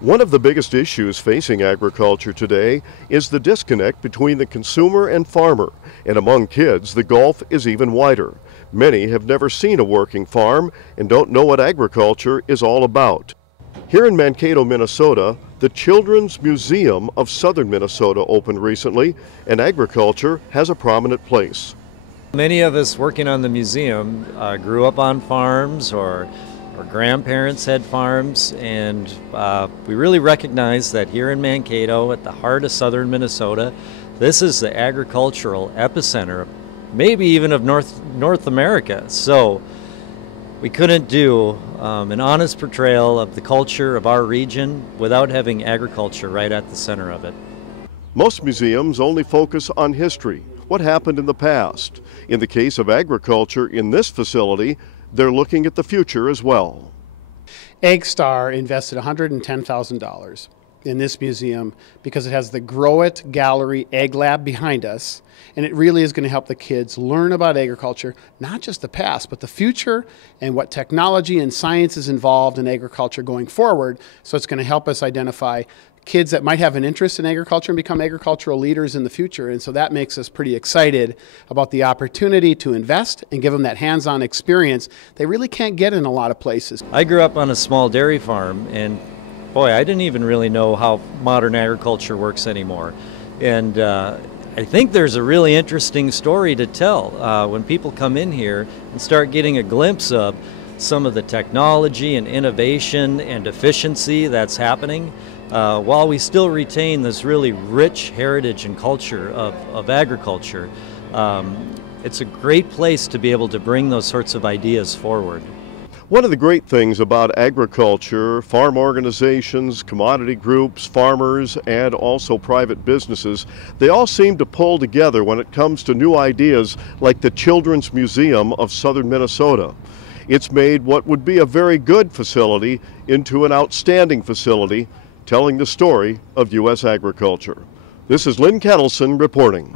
One of the biggest issues facing agriculture today is the disconnect between the consumer and farmer, and among kids, the gulf is even wider. Many have never seen a working farm and don't know what agriculture is all about. Here in Mankato, Minnesota, the Children's Museum of Southern Minnesota opened recently, and agriculture has a prominent place. Many of us working on the museum grew up on farms or grandparents had farms, and we really recognize that here in Mankato, at the heart of southern Minnesota, this is the agricultural epicenter, maybe even of North America. So we couldn't do an honest portrayal of the culture of our region without having agriculture right at the center of it. Most museums only focus on history, what happened in the past. In the case of agriculture in this facility, they're looking at the future as well. AgStar invested $110,000 in this museum because it has the Grow It Gallery Ag Lab behind us, and it really is going to help the kids learn about agriculture, not just the past, but the future and what technology and science is involved in agriculture going forward. So it's going to help us identify kids that might have an interest in agriculture and become agricultural leaders in the future. And so that makes us pretty excited about the opportunity to invest and give them that hands-on experience they really can't get in a lot of places. I grew up on a small dairy farm, and boy, I didn't even really know how modern agriculture works anymore. And I think there's a really interesting story to tell when people come in here and start getting a glimpse of some of the technology and innovation and efficiency that's happening, while we still retain this really rich heritage and culture of agriculture. It's a great place to be able to bring those sorts of ideas forward. One of the great things about agriculture, farm organizations, commodity groups, farmers, and also private businesses, they all seem to pull together when it comes to new ideas like the Children's Museum of Southern Minnesota. It's made what would be a very good facility into an outstanding facility, telling the story of U.S. agriculture. This is Lynn Kettleson reporting.